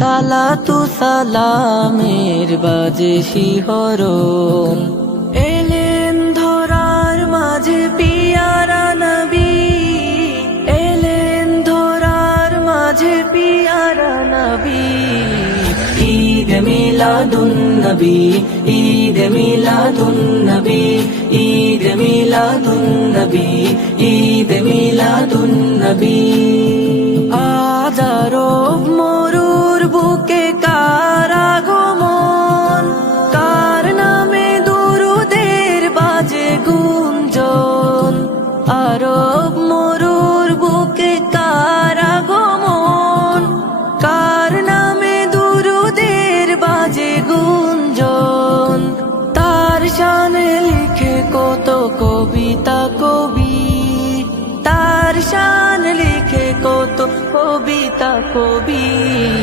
সালাতু সালামের বাজে শিহরণ। এলেন ধরার মাঝে পিয়ারা নবী। এলেন ধরার মাঝে পিয়ারা নবী। ঈদ মিলাদুন নবী, ঈদ মিলাদুন নবী, ঈদ মিলাদুন নবী, ঈদ মিলাদুন নবী। আরব মরুর বুকে কারাগমন কার নামে দুরুদের বাজে গুঞ্জন। তার শানে লিখে কত কবিতা কবি। তার শান লিখে কত কবিতা কবি।